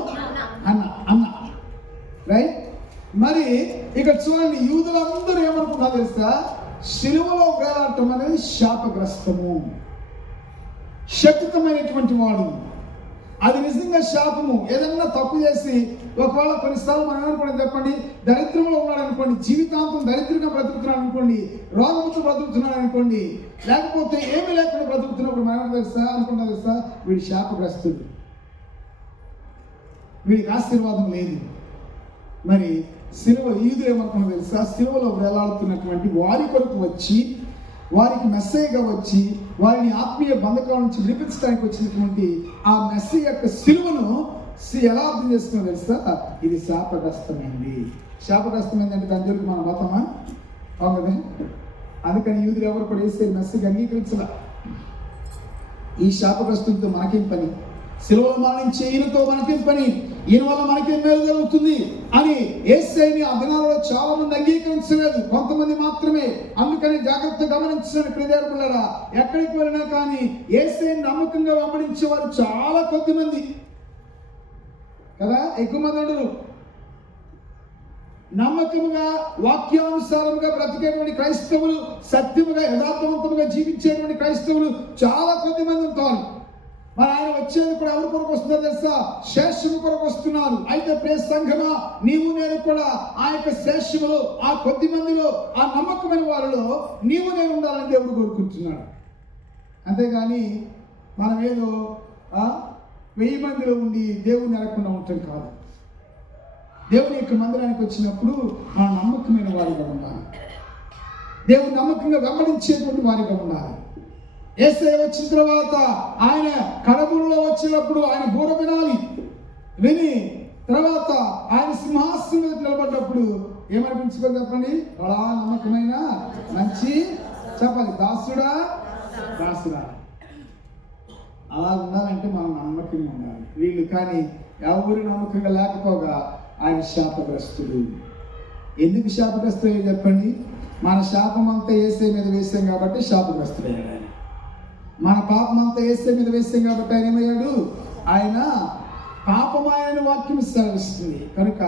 అన్న రైట్. మరి ఇక్కడ చూడండి, యూదులందరూ ఏమనుకున్నారు తెలుసా, శిలువలో వేలాడటం అనేది శాపగ్రస్తము, శక్తితమైనటువంటి వాడు, అది నిజంగా శాపము. ఏదన్నా తప్పు చేసి ఒకవేళ కొన్నిసార్లు మనం ఏమనుకోండి చెప్పండి, దరిద్రంలో ఉన్నాడు అనుకోండి, జీవితాంతం దరిద్రంగా బ్రతుకుతున్నాడు అనుకోండి, రోగంతో బ్రతుకుతున్నాడు అనుకోండి, లేకపోతే ఏమీ లేకుండా బ్రతుకుతున్నప్పుడు మనం అనుకుంటా తెలుసా, వీడి శాపగ్రస్తుడు, వీడికి ఆశీర్వాదం లేదు. మరి యూదులు ఏమనుకున్నా తెలుసా, సిలువలో వేలాడుతున్నటువంటి వారి కొరకు వచ్చి, వారికి మెస్సయ్యగా వచ్చి, వారిని ఆత్మీయ బంధకాల నుంచి విడిపించడానికి వచ్చినటువంటి ఆ మెస్సయ్య యొక్క సిలువను ఎలా అర్థం చేసుకున్నా తెలుసా, ఇది శాపగ్రస్తమైంది. శాపగ్రస్తమైంది అంటే దాని జోలికి మన మతమా అవునదే. అందుకని యూదులు ఎవరు కూడా వేసే మెస్సయ్య అంగీకరించలా. ఈ శాపగ్రస్తులతో మనకేం పని, సిలువలో మరణించే ఈయనతో మనకేం పని, ఈయన వల్ల మనకేం మేలు జరుగుతుంది అని యేసయ్యని ఆ దినాలలో చాలా మంది అంగీకరించలేదు, కొంతమంది మాత్రమే. అందుకని జాగ్రత్తగా గమనించండి ప్రియదేవులారా, ఎక్కడికి వెళ్ళినా కానీ యేసయ్యని నమ్మకంగా వెంబడించే వారు చాలా కొద్ది మంది కదా, ఎక్కువ మంది ఉండరు. నమ్మకముగా వాక్యానుసారముగా బ్రతికేటువంటి క్రైస్తవులు, సత్యముగా యథార్థవంతముగా జీవించేటువంటి క్రైస్తవులు చాలా కొద్ది మంది ఉంటారు. మరి ఆయన వచ్చేది కూడా ఎవరి కొరకు వస్తుందో తెలుసా, శేషము కొరకు వస్తున్నారు. అయితే ప్రియ సంఘమా, నీవు నేను కూడా ఆ యొక్క శేషములో, ఆ కొద్ది మందిలో, ఆ నమ్మకమైన వారిలో నీవు నేను ఉండాలని దేవుడు కోరుకుంటున్నాడు. అంతేగాని మనం ఏదో 1000 మందిలో ఉండి దేవుని నెలకుండా ఉండటం కాదు. దేవుని యొక్క మందిరానికి వచ్చినప్పుడు మనం నమ్మకమైన వారిగా ఉండాలి, దేవుని నమ్మకంగా వెంబడించేటువంటి వారిగా ఉండాలి. యేసయ్య వచ్చిన తర్వాత ఆయన కడబుల్లో వచ్చినప్పుడు ఆయన బూర విని తర్వాత ఆయన సింహాసనం మీద నిలబడ్డప్పుడు ఏమనిపించుకోవాలి చెప్పండి, అలా నమ్మకమైన మంచి చెప్పాలి, దాసుడా అలా ఉండాలంటే మనం నమ్మకంగా ఉండాలి. వీళ్ళు కానీ ఎవరు నమ్మకంగా లేకపోగా ఆయన శాపగ్రస్తుడు. ఎందుకు శాపగ్రస్తుడు చెప్పండి, మన శాపం అంతా యేసయ్య మీద వేసాం కాబట్టి శాపగ్రస్తుడయ్యాడు. మన పాపం అంతా యేసయ్య మీద వేసాం కాబట్టి ఆయన ఏమయ్యాడు, ఆయన పాపమాయన వాక్యం సెలవిస్తుంది. కనుక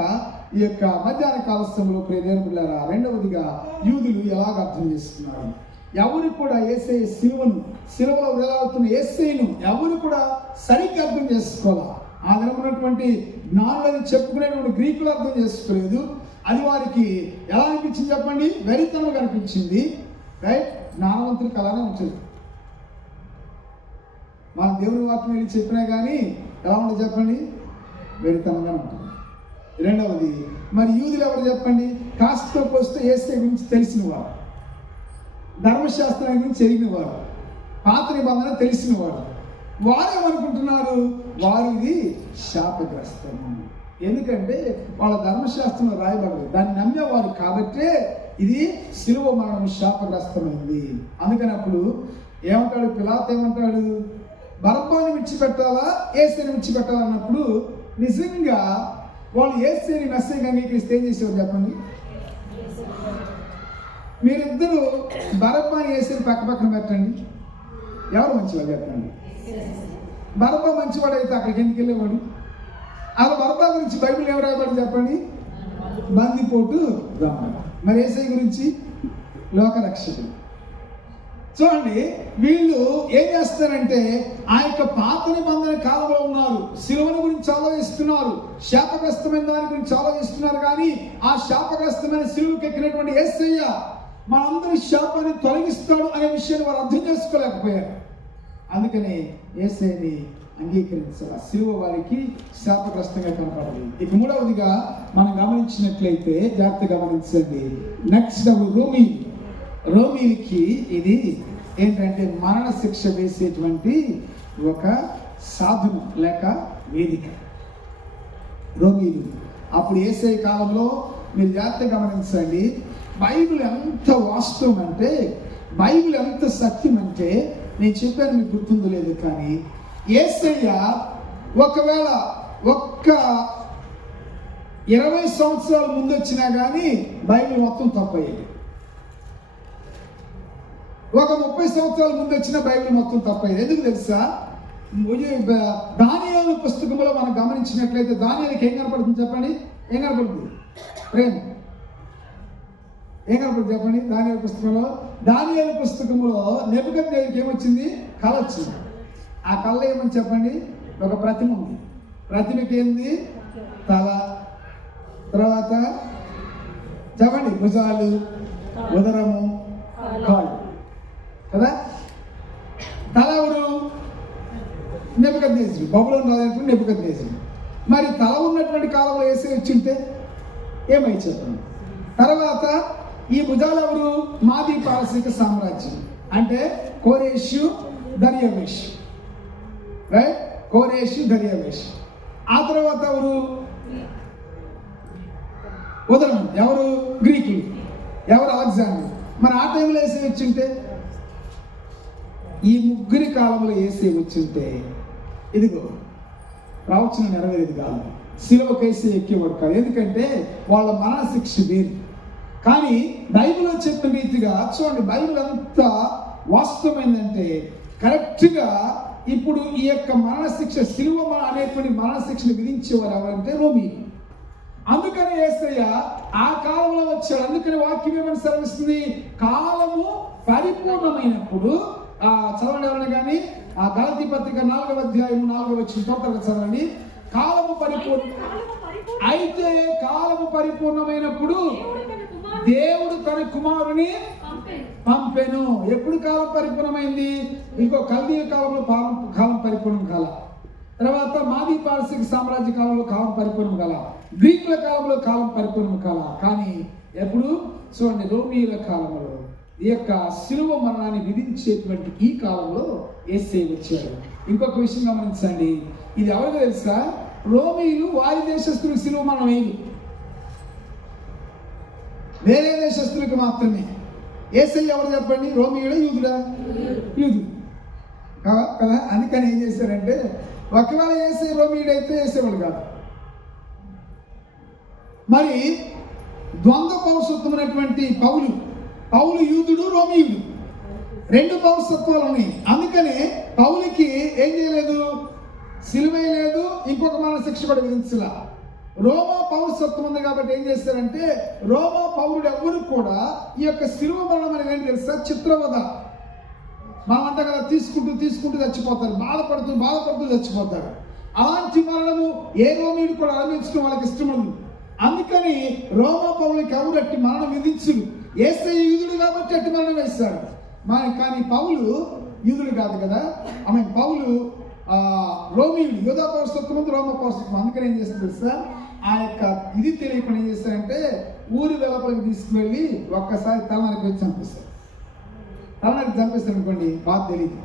ఈ యొక్క మధ్యాహ్న కాల సమయంలో ప్రియదేవుని బిడ్డలారా, రెండవదిగా యూదులు ఎలాగ అర్థం చేసుకున్నారు, ఎవరు కూడా యేసయ్య సిలువలో వేలాడుతున్న యేసయ్యను ఎవరు కూడా సరిగ్గా అర్థం చేసుకోవాలి. ఆ దినమున్నటువంటి జ్ఞానులని చెప్పుకునేటువంటి గ్రీకులు అర్థం చేసుకోలేదు. అది వారికి ఎలా అనిపించింది చెప్పండి, వెరితనంగా అనిపించింది. రైట్, జ్ఞానవంతులకు అలానే ఉంటుంది. మన దేవుని వాక్యం వెళ్ళి చెప్పినా కానీ ఎలా ఉంటుంది చెప్పండి, వెరితనంగా ఉంటుంది. రెండవది, మరి యూదులు ఎవరు చెప్పండి, కాస్త వస్తే యేసయ్య గురించి తెలిసిన వారు, ధర్మశాస్త్రాన్ని గురించి ఎరిగిన వారు, పాత నిబంధన తెలిసిన వారు. వారేమనుకుంటున్నారు, వారిది శాపగ్రస్తము. ఎందుకంటే వాళ్ళ ధర్మశాస్త్రంలో రాయబడదు, దాన్ని నమ్మేవారు కాబట్టే ఇది శిలువ మరణం శాపగ్రస్తమైంది. అందుకని అప్పుడు ఏమంటాడు పిలాతు, ఏమంటాడు, బరబ్బాని విడిచిపెట్టాలా యేసుని విడిచిపెట్టాలా అన్నప్పుడు నిజంగా వాళ్ళు యేసుని మెస్సేజ్ అంగీకరిస్తే ఏం చేసేవారు చెప్పండి? మీరిద్దరూ బరబ్బాని యేసుని పక్క పక్కన పెట్టండి, ఎవరు మంచివాడు చెప్పండి? బరబ్బా మంచివాడు అయితే అక్కడికి ఎందుకు వెళ్ళేవాడు? అలా బరబ్బా గురించి బైబిల్ ఎవరు రాయబడి చెప్పండి? బందిపోటు దొంగ. మరి యేసయ్య గురించి లోకరక్షకుడు. చూడండి, వీళ్ళు ఏం చేస్తారంటే ఆ యొక్క పాత నిబంధన కాలంలో ఉన్నారు, శిలువను గురించి ఆలోచిస్తున్నారు, శాపగ్రస్తమైన దాని గురించి ఆలోచిస్తున్నారు. కానీ ఆ శాపగ్రస్తమైన శిలువకి ఎక్కినటువంటి యేసయ్య మనందరి శాపాన్ని తొలగిస్తాడు అనే విషయాన్ని వారు అర్థం చేసుకోలేకపోయారు. అందుకని యేసయ్యని అంగీకరించాలి. శిలువ వారికి శాపగ్రస్తంగా కనపడదు. ఇక మూడవదిగా మనం గమనించినట్లయితే, జాగ్రత్త గమనించండి, నెక్స్ట్ రోమీలకి ఇది ఏంటంటే మరణ శిక్ష వేసేటువంటి ఒక సాధనం లేక వేదిక. రోమీలు అప్పుడు యేసయ్య కాలంలో మీరు జాగ్రత్త గమనించండి, బైబిల్ ఎంత వాస్తవం అంటే, బైబిల్ ఎంత సత్యం అంటే, నేను చెప్పాను మీకు గుర్తుందో లేదు కానీ యేసయ్య ఒకవేళ ఒక్క 20 సంవత్సరాల ముందు వచ్చినా కానీ బైబిల్ మొత్తం తప్పయ్యేది. ఒక 30 సంవత్సరాల ముందు వచ్చిన బైబిల్ మొత్తం తప్పయ్యేది. ఎందుకు తెలుసా? దానియేలు పుస్తకంలో మనం గమనించినట్లయితే దానియేలుకి ఏం కనపడుతుంది చెప్పండి? ఏం కనపడుతుంది? ప్రేమ. ఏం కనపడుతుంది చెప్పండి? దానియేలు పుస్తకంలో నెబుకద్నెజరుకి ఏమొచ్చింది? కళ వచ్చింది. ఆ కళ్ళ ఏమని చెప్పండి? ఒక ప్రతిమ ఉంది. ప్రతిమకి ఏంది? తల, తర్వాత చెప్పండి భుజాలు, ఉదరము, కాళ్ళు కదా. తల ఎవరు? నెబుకద్నెజరు. బబులోను రాజు నెబుకద్నెజరు. మరి తల ఉన్నటువంటి కాలంలో యేసయ్య వచ్చింటే ఏమై చెప్పండి? తర్వాత ఈ భుజాలు ఎవరు? మాదీ పారసీక సామ్రాజ్యం, అంటే కోరేషు, దర్యావేషు, రైట్? కోరేషు, దర్యావేషు. ఆ తర్వాత ఎవరు? ఉదరం ఎవరు? గ్రీకులు. ఎవరు? అలెగ్జాండర్. మరి ఆ టైంలో యేసయ్య వచ్చింటే, ఈ ముగ్గురి కాలంలో యేసయ్య వచ్చింటే ఇదిగో ప్రవచనం నెరవేరేది కాదు, శిలువకు యేసయ్య ఎక్కేవాడు కాదు. ఎందుకంటే వాళ్ళ మరణ శిక్ష వేరు. కానీ బైబిల్లో చెప్పిన రీతిగా చూడండి, బైబిల్ అంతా వాస్తవమైందంటే కరెక్ట్గా ఇప్పుడు ఈ యొక్క మరణ శిక్ష, శిలువ అనేటువంటి మరణ శిక్షను విధించేవారు ఎవరంటే రోమీలు. అందుకని యేసయ్య ఆ కాలంలో వచ్చాడు. అందుకని వాక్యం ఏమని సెలవిస్తుంది? కాలము పరిపూర్ణమైనప్పుడు, చదవండి ఎవరైనా కానీ ఆ గలతీ పత్రిక 4వ అధ్యాయం 4వ వచనం తొందరగా చదవండి. కాలము అయితే కాలము పరిపూర్ణమైనప్పుడు దేవుడు తన కుమారుని పంపెను. ఎప్పుడు కాలం పరిపూర్ణమైంది? ఇంకో కల్దీయ కాలంలో కాలం పరిపూర్ణం కాల, తర్వాత మాదీ పారసీక సామ్రాజ్య కాలంలో కాలం పరిపూర్ణం కాల, గ్రీకుల కాలంలో కాలం పరిపూర్ణం కాల. కానీ ఎప్పుడు? చూడండి, రోమీయుల కాలంలో ఈ యొక్క శిలువ మరణాన్ని విధించేటువంటి ఈ కాలంలో యేసయ్య వచ్చాడు. ఇంకొక విషయం గమనించండి, ఇది ఎవరికి తెలుసా? రోమీయులు వారి దేశస్తులకు శిలువ మరణం వేయదు, వేరే దేశస్తులకు మాత్రమే. యేసయ్య ఎవరు చెప్పండి? రోమీయుడా యూదుడా? యూదు కదా. అందుకని ఏం చేశారంటే, ఒకవేళ యేసయ్య రోమీయుడైతే యేసేవాడు కాదు. మరి ద్వంద్వ పౌరసత్వమైనటువంటి పౌలు యూదుడు, రోమీయుడు, రెండు పౌరసత్వాలు ఉన్నాయి. అందుకనే పౌలుకి ఏం చేయలేదు? సిలువే లేదు, ఇంకొక మరణ శిక్ష కూడా విధించలా. రోమా పౌరసత్వం ఉంది కాబట్టి ఏం చేస్తారంటే, రోమా పౌరుడు ఎవరు కూడా ఈ యొక్క శిలువ మరణం అనేది ఏంటి తెలుసా? చిత్రవద. మనమంతా కదా తీసుకుంటూ చచ్చిపోతారు, బాధపడుతూ చచ్చిపోతారు. అలాంటి మరణము ఏ రోమీయుడు కూడా అనుభవించడం వాళ్ళకి ఇష్టం ఉండదు. అందుకని రోమా పౌరులకి ఎవరు అట్టి మరణం విధించుడు. యేసయ్య యూదుడు కాబట్టి అట్టి మరణం వేస్తాడు. కానీ పౌలు యూదుడు కాదు కదా. పౌలు రోమీయుడు, యూదా పౌరసత్వం ఉంది, రోమా పౌరసత్వం. అందుకని ఏం చేస్తారు తెలుసా? ఆ యొక్క ఇది తెలియకుండా ఏం చేస్తారంటే, ఊరి వెలుపలికి తీసుకువెళ్ళి ఒక్కసారి తలనరికి వచ్చి చంపిస్తారు. తలనరికి చంపేస్తారు అనుకోండి, బాధ తెలియదు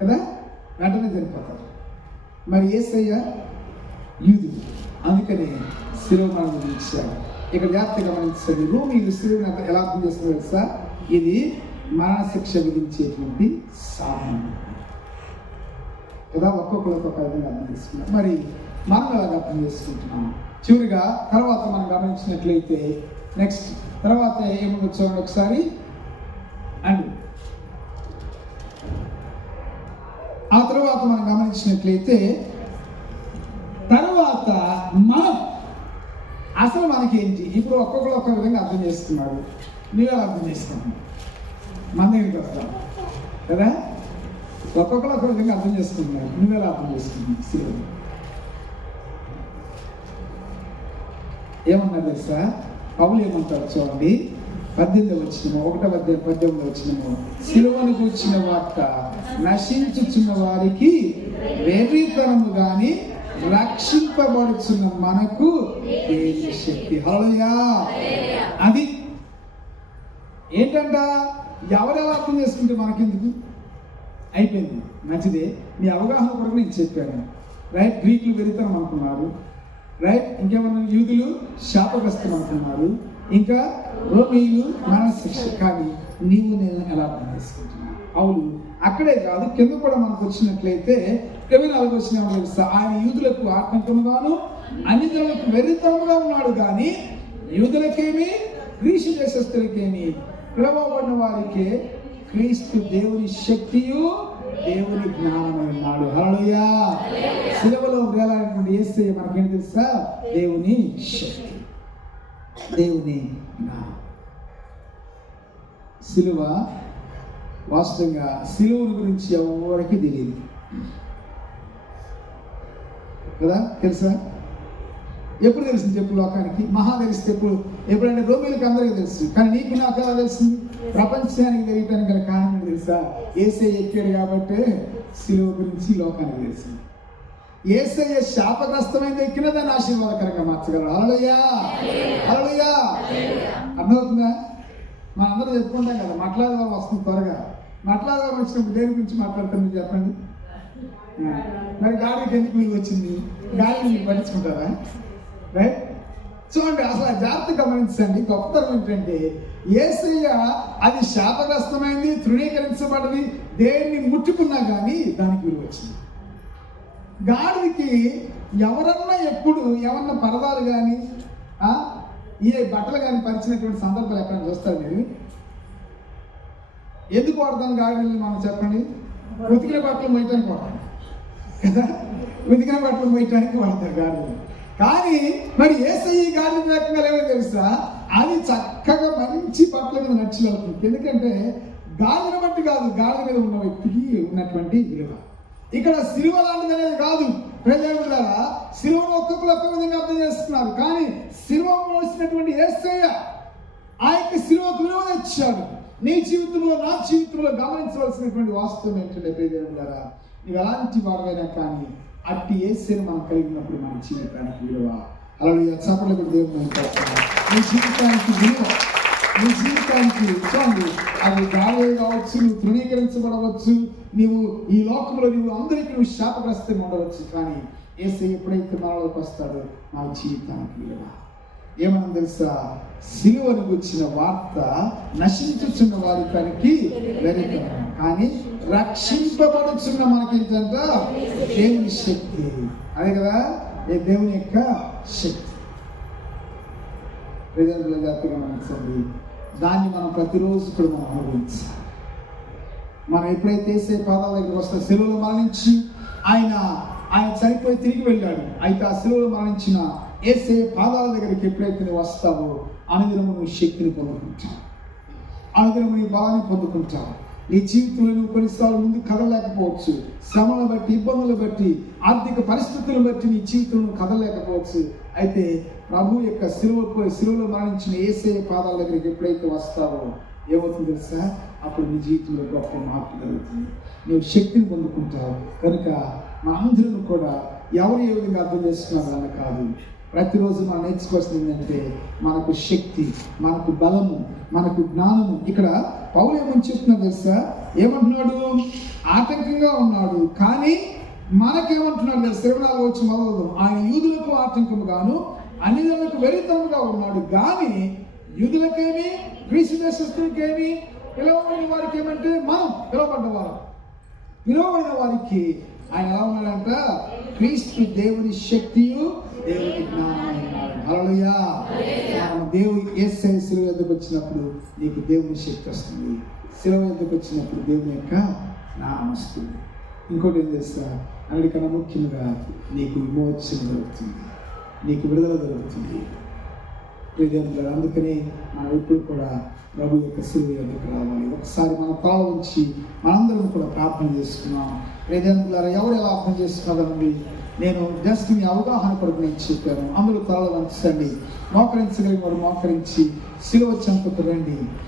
కదా, వెంటనే చనిపోతారు. మరి యేసయ్య యూదుడు, అందుకని శిలువ మరణం విధించాడు. ఇక్కడ జాగ్రత్తగా గమనించండి. రోమీయులు శిలువను ఎలా అర్థం చేస్తున్నారు తెలుసా? ఇది మరణశిక్ష విధించేటువంటి సాధనం కదా. ఒక్కొక్కరికి ఒక విధంగా అర్థం చేసుకున్నాం. మరి మనం ఎలాగ అర్థం చేసుకుంటున్నాం? చివరిగా తర్వాత మనం గమనించినట్లయితే నెక్స్ట్ తర్వాత ఏమో చూడండి ఒకసారి. అండ్ ఆ తర్వాత మనం గమనించినట్లయితే తర్వాత మనం అసలు మనకేంటి? ఇప్పుడు ఒక్కొక్కరు ఒక్కొక్క విధంగా అర్థం చేసుకున్నాడు. నువ్వెలా అర్థం చేసుకున్నావు? మన దగ్గరికి వస్తాం కదా. ఒక్కొక్కరు ఒక్కొక్క విధంగా అర్థం చేసుకుంటున్నాడు. నువ్వెలా అర్థం చేసుకున్నావు? శిలువ ఏమన్నా తెలుసా? పౌలు ఏమంటారు చూడండి, 18వ వచనము, 1వ అధ్యాయం 18వ వచనము. శిలువను గూర్చిన వార్త నశించుచున్న వారికి వెర్రితనము గాని రక్షింపబడుచున్న మనకు దేవుని శక్తి. హల్లెలూయా. అది ఏంటంట? ఎవరెలా అర్థం చేసుకుంటే మనకెందుకు? అయిపోయింది, మంచిదే. నీ అవగాహన కొరకు నేను చెప్పాను. రైట్, గ్రీకులు వెర్రితనం అనుకున్నారు. రైట్, ఇంకేమన్నా యూదులు శాపగ్రస్తం అనుకున్నారు. ఇంకా రోమీయులు మరణశిక్ష. కానీ నీవు నేను ఎలా అర్థం చేసుకుంటున్నాను? అవును, అక్కడే కాదు, కింద కూడా మనకు వచ్చినట్లయితే 24వ వచనం తెలుసా? ఆయన యూదులకు ఆటంకముగాను అన్ని జనులకు వెర్రితనముగా ఉన్నాడు, కానీ యూదులకేమి గ్రీసు దేశస్తులకేమి పిలువబడిన వారికే క్రీస్తు దేవుని శక్తియు దేవుని జ్ఞానమై ఉన్నాడు. హల్లెలూయా. శిలువలో వేలాడినటువంటి యేసయ్య మనకేం తెలుసా? దేవుని శక్తి, దేవుని జ్ఞానం. శిలువ వాస్తవంగా శిలువను గురించి ఎవరికి తెలియదు కదా. తెలుసా? ఎప్పుడు తెలిసింది చెప్పు లోకానికి? మహా తెలిస్తే ఎప్పుడంటే రోమీలకు అందరికీ తెలుసు, కానీ నీకు నాకు ఎలా తెలిసింది? ప్రపంచానికి తెలియటానికి గల కారణం తెలుసా? యేసయ్య ఎక్కాడు కాబట్టి శిలువ గురించి లోకానికి తెలిసింది. యేసయ్య శాపగ్రస్తమైంది ఎక్కిన దాన్ని ఆశీర్వాదకరంగా మార్చగలరు. హల్లెలూయా, హల్లెలూయా. అర్థమవుతుందా? మనం అందరూ చెప్పుకుంటాం కదా, మాట్లాడదాం వస్తుంది త్వరగా. మాట్లాడదాం వచ్చినప్పుడు దేని గురించి మాట్లాడుతుంది చెప్పండి? మరి గాడికి ఎందుకు మీరు వచ్చింది? గాలిని మీరు పట్టించుకుంటారా? రైట్, చూడండి. అసలు ఆ జాగ్రత్త గమనించండి. గొప్పతనం ఏంటంటే యేసయ్య అది శాపగ్రస్తమైంది, తృణీకరించబడింది, దేన్ని ముట్టుకున్నా కానీ దానికి విలువ వచ్చింది. గాడికి ఎవరన్నా ఎప్పుడు ఏమన్నా పరదాలు కానీ ఏ బట్టలు కానీ పరిచినటువంటి సందర్భాలు ఎక్కడైనా చూస్తారు మీరు? ఎందుకు వాడతాం గాడిని? మనం చెప్పండి. ఉతికిన బట్టలు మోయటానికి వాడతాం కదా. ఉతికిన బట్టలు మోయటానికి వాడతారు గాడిని. కానీ మరి యేసయ్య గాడి రకంగా ఏమో తెలుసా? అది చక్కగా మంచి బట్టల మీద నడిచి వెళ్తుంది. ఎందుకంటే గాడిని బట్టి కాదు, గాడి మీద ఉన్న వ్యక్తికి ఉన్నటువంటి విలువ. ఇక్కడ సిలువ లాంటిది అనేది కాదు. ప్రజల సిలువను ఒక్కొక్కరు ఒక్క విధంగా అర్థం చేస్తున్నారు. కానీ సిలువ మోసినటువంటి యేసయ్య ఆ యొక్క సిలువకు విలువ తెచ్చాడు. నీ జీవితంలో, నా జీవితంలో గమనించవలసినటువంటి వాస్తవం ఏంటంటే ప్రజల నీవు ఎలాంటి వాడైనా కానీ అట్టి యేసయ్యను మనం కలిగి ఉన్నప్పుడు మన జీవితానికి విలువ. హల్లెలూయా. చప్పట్లు కొట్టి దేవుని నీ జీవితానికి విలువ, నీ జీవితానికి చూడండి. అది గాలి కావచ్చు, నువ్వు తృణీకరించబడవచ్చు, నీవు ఈ లోకంలో అందరికీ నువ్వు శాపగ్రస్తంగా ఉండవచ్చు. కానీ యేసయ్య ఎప్పుడైతే మనలోకి వస్తాడో మన జీవితానికి విలువ. ఏమన్నా తెలుసా? సిలువను గుర్చిన వార్త నశించుచున్న వారి పనికి వెరితనం, కానీ రక్షింపబడుచున్న మనకేంటంట దేవుని శక్తి. అదే కదా దేవుని యొక్క శక్తి. ప్రజల జాతిగా గమనించండి. దాన్ని మనం ప్రతిరోజు కూడా మనం అనుభవించాలి. మనం ఎప్పుడైతే యేసయ్య పాదాల దగ్గర వస్తే సిలువలో మరణించి ఆయన చనిపోయి తిరిగి వెళ్ళాడు. అయితే ఆ సిలువలో మరణించిన యేసయ్య పాదాల దగ్గరికి ఎప్పుడైతే నువ్వు వస్తావో అనుదినము నువ్వు శక్తిని పొందుకుంటావు, అనుదినము నీ బలాన్ని పొందుకుంటావు. నీ జీవితంలో నువ్వు కొన్నిసార్లు ముందు కదలలేకపోవచ్చు, శ్రమను బట్టి, ఇబ్బందులు బట్టి, ఆర్థిక పరిస్థితులను బట్టి నీ జీవితంలో కదలలేకపోవచ్చు. అయితే ప్రభు యొక్క సిలువలో మరణించిన యేసయ్య పాదాల దగ్గరికి ఎప్పుడైతే వస్తావో ఏమవుతుంది తెలుసా? అప్పుడు నీ జీవితంలో గొప్ప మార్పు కలుగుతుంది, నువ్వు శక్తిని పొందుకుంటావు. కనుక మనందరం కూడా ఎవరు ఏ విధంగా అర్థం చేస్తున్నారు అన్న కాదు, ప్రతిరోజు మనం నేర్చుకోవాల్సింది ఏంటంటే మనకు శక్తి, మనకు బలము, మనకు జ్ఞానము. ఇక్కడ పౌలు ఏమని చెప్తున్నా తెలుసా? ఏమంటున్నాడు? ఆటంకంగా ఉన్నాడు, కానీ మనకేమంటున్నాడు లేదు, 24 వచ్చి మొదలదు. ఆయన యూదులకు ఆటంకముగాను అన్యజనులకు వెరితనముగా ఉన్నాడు కానీ యూదులకేమి గ్రీసు దేశస్తులకేమి పిలువబడిన వారికి ఏమంటే మనం పిలువబడిన వారికి ఆయన ఎలా ఉన్నాడంట, క్రీస్తు దేవుని శక్తియు దేవుని జ్ఞానమై ఉన్నాడు. హల్లెలూయా. దేవుని యేసయ్య శిలువ యొద్దకు వచ్చినప్పుడు నీకు దేవుని శక్తి వస్తుంది. శిలువ యొద్దకు వచ్చినప్పుడు దేవుని యొక్క జ్ఞానం వస్తుంది. ఇంకోటి ఏం చేస్తా, అన్నిటికన్నా ముఖ్యంగా నీకు విమోచన దొరుకుతుంది, నీకు విడుదల దొరుకుతుంది. ప్రియదేవులారా, అందుకని మనం ఎప్పుడు కూడా ప్రభు యొక్క శిలువ యొద్దకు రావాలి. ఒకసారి మన తల ఉంచి మనందరం కూడా ప్రార్థన చేసుకున్నాం. ప్రియదేవులారా, ఎవరు ఎలా అర్థం చేసుకున్నారండి, నేను జస్ట్ మీ అవగాహన కొరకు నేను చెప్పాను. అందరూ తలలు వంచండి, మోకరించగలిగిన వారు మోకరించి శిలువ చెంతకు రండి.